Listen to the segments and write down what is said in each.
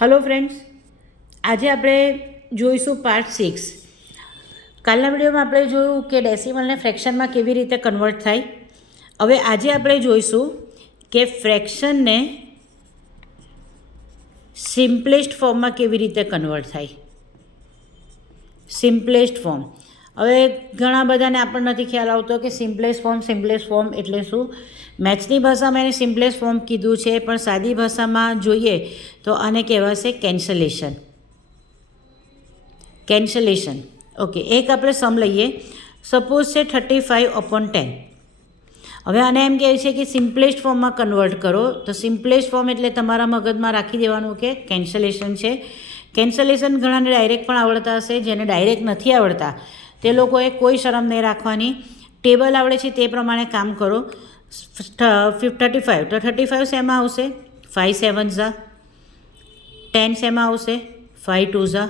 Hello friends, आज આપણે જોઈશું પાર્ટ 6। કાલના વિડીયોમાં આપણે જોયું કે ડેસિમલને ફ્રેક્શનમાં કેવી રીતે કન્વર્ટ થાય। હવે આજે આપણે જોઈશું કે ફ્રેક્શનને સિમ્પલેસ્ટ ફોર્મમાં કેવી રીતે કન્વર્ટ થાય। સિમ્પલેસ્ટ ફોર્મ, હવે ઘણા બધાને આપણને નથી ખ્યાલ આવતો કે સિમ્પલેસ્ટ ફોર્મ એટલે શું। મેથ્સની ભાષામાં એને સિમ્પલેસ્ટ ફોર્મ કીધું છે, પણ સાદી ભાષામાં જોઈએ તો આને કહેવાશે કેન્સલેશન। ઓકે, એક આપણે સમ લઈએ। સપોઝ છે 35/10। હવે આને એમ કહે છે કે સિમ્પલેસ્ટ ફોર્મમાં કન્વર્ટ કરો, તો સિમ્પલેસ્ટ ફોર્મ એટલે તમારા મગજમાં રાખી દેવાનું કે કેન્સલેશન છે। કેન્સલેશન ઘણાને ડાયરેક્ટ પણ આવડતા હશે, જેને ડાયરેક્ટ નથી આવડતા તે લોકોએ કોઈ શરમ નહીં રાખવાની। ટેબલ આવડે છે તે પ્રમાણે કામ કરો। 35 તો 35 શેમાં આવશે? 5 7 ઝા 10 શેમાં આવશે? 5 2 ઝા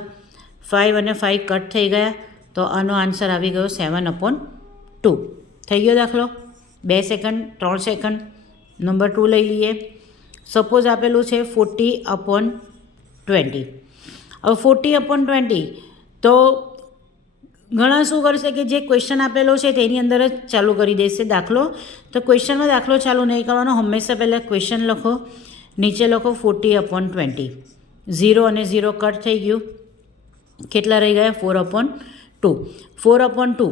5 અને 5 કટ થઈ ગયા, તો આનો આન્સર આવી ગયો 7/2। થઈ ગયો દાખલો। 2 સેકન્ડ 3 સેકન્ડ નંબર 2 લઈ લઈએ। સપોઝ આપેલું છે 40/20। હવે 40/20 તો ઘણા શું કરશે કે જે ક્વેશ્ચન આપેલો છે તેની અંદર જ ચાલુ કરી દેશે દાખલો। તો ક્વેશ્ચનમાં દાખલો ચાલુ નહીં કરવાનો, હંમેશા પહેલાં ક્વેશ્ચન લખો, નીચે લખો 40/20। 0 અને 0 કટ થઈ ગયું, કેટલા રહી ગયા? 4/2। 4/2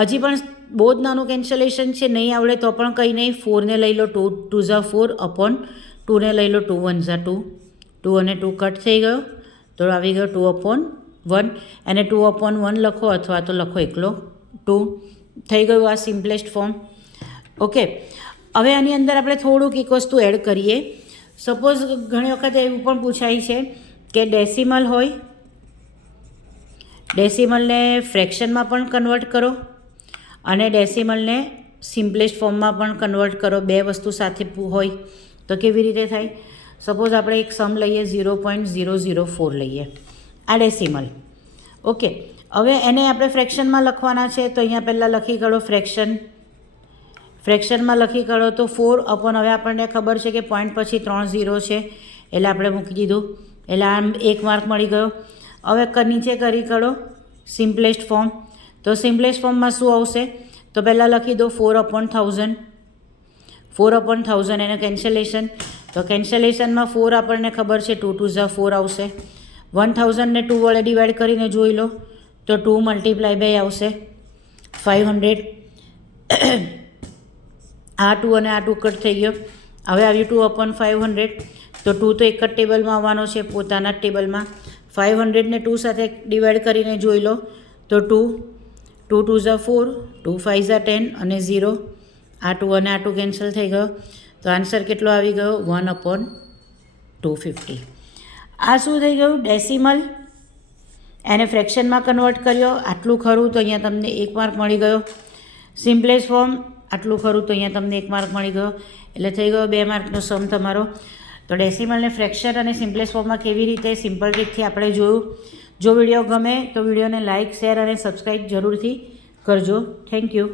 હજી પણ બહુ જ નાનું કેન્સલેશન છે, નહીં આવડે તો પણ કંઈ નહીં। 4 ને લઈ લો, 2 2 ઝા 4/2 ને લઈ લો, 2 1 ઝા 2 2 અને 2 કટ થઈ ગયો, તો આવી ગયો 2/1। અને 2/1 લખો અથવા તો લખો એકલો 2। થઈ ગયું આ સિમ્પલેસ્ટ ફોર્મ। ઓકે, હવે આની અંદર આપણે થોડુંક એક વસ્તુ એડ કરીએ। સપોઝ ઘણી વખત એવું પણ પૂછાય છે કે ડેસિમલ હોય, ડેસિમલને ફ્રેક્શનમાં પણ કન્વર્ટ કરો અને ડેસિમલને સિમ્પલેસ્ટ ફોર્મમાં પણ કન્વર્ટ કરો। બે વસ્તુ સાથે હોય તો કેવી રીતે થાય? સપોઝ આપણે એક સમ લઈએ, 0.004 લઈએ, આ ડેસિમલ। ઓકે, હવે એને આપણે ફ્રેક્શનમાં લખવાના છે, તો અહીંયા પહેલાં લખી કાઢો ફ્રેક્શનમાં લખી કાઢો તો 4/, હવે આપણને ખબર છે કે પોઈન્ટ પછી 3 0 છે એટલે આપણે મૂકી દીધું, એટલે આમ 1 માર્ક મળી ગયો। હવે નીચે કરી કાઢો સિમ્પલેસ્ટ ફોર્મ, તો સિમ્પલેસ્ટ ફોર્મમાં શું આવશે? તો પહેલાં લખી દો 4/1000। 4/1000 એને કેન્સલેશન, તો કેન્સલેશનમાં 4 આપણને ખબર છે 2 2 ઝા 4 આવશે। 1000 ને 2 વડે ડિવાઈડ કરીને જોઈ લો તો 2 × 2 આવશે 500। આ 2 અને આ 2 કટ થઈ ગયો, હવે આવ્યું 2/500। તો 2 તો એક જ ટેબલમાં આવવાનો છે, પોતાના જ ટેબલમાં। 500 ને 2 સાથે ડિવાઈડ કરીને જોઈ લો તો 2 2 ઝા 4 2 5 ઝા 10 અને 0, આ 2 અને આ 2 કેન્સલ થઈ ગયો, તો આન્સર કેટલો આવી ગયો? 1/250। આ શું થઈ ગયું? ડેસિમલ, એને ફ્રેક્શનમાં કન્વર્ટ કર્યો, આટલું ખરું તો અહીંયા તમને 1 માર્ક મળી ગયો। સિમ્પલેસ્ટ ફોર્મ, આટલું ખરું તો અહીંયા તમને 1 માર્ક મળી ગયો, એટલે થઈ ગયો 2 માર્કનો સમ તમારો। તો ડેસિમલને ફ્રેક્શન અને સિમ્પલેસ્ટ ફોર્મમાં કેવી રીતે સિમ્પલ ટ્રીકથી આપણે જોયું। જો વિડીયો ગમે તો વિડીયોને લાઇક, શેર અને સબસ્ક્રાઈબ જરૂરથી કરજો। Thank you.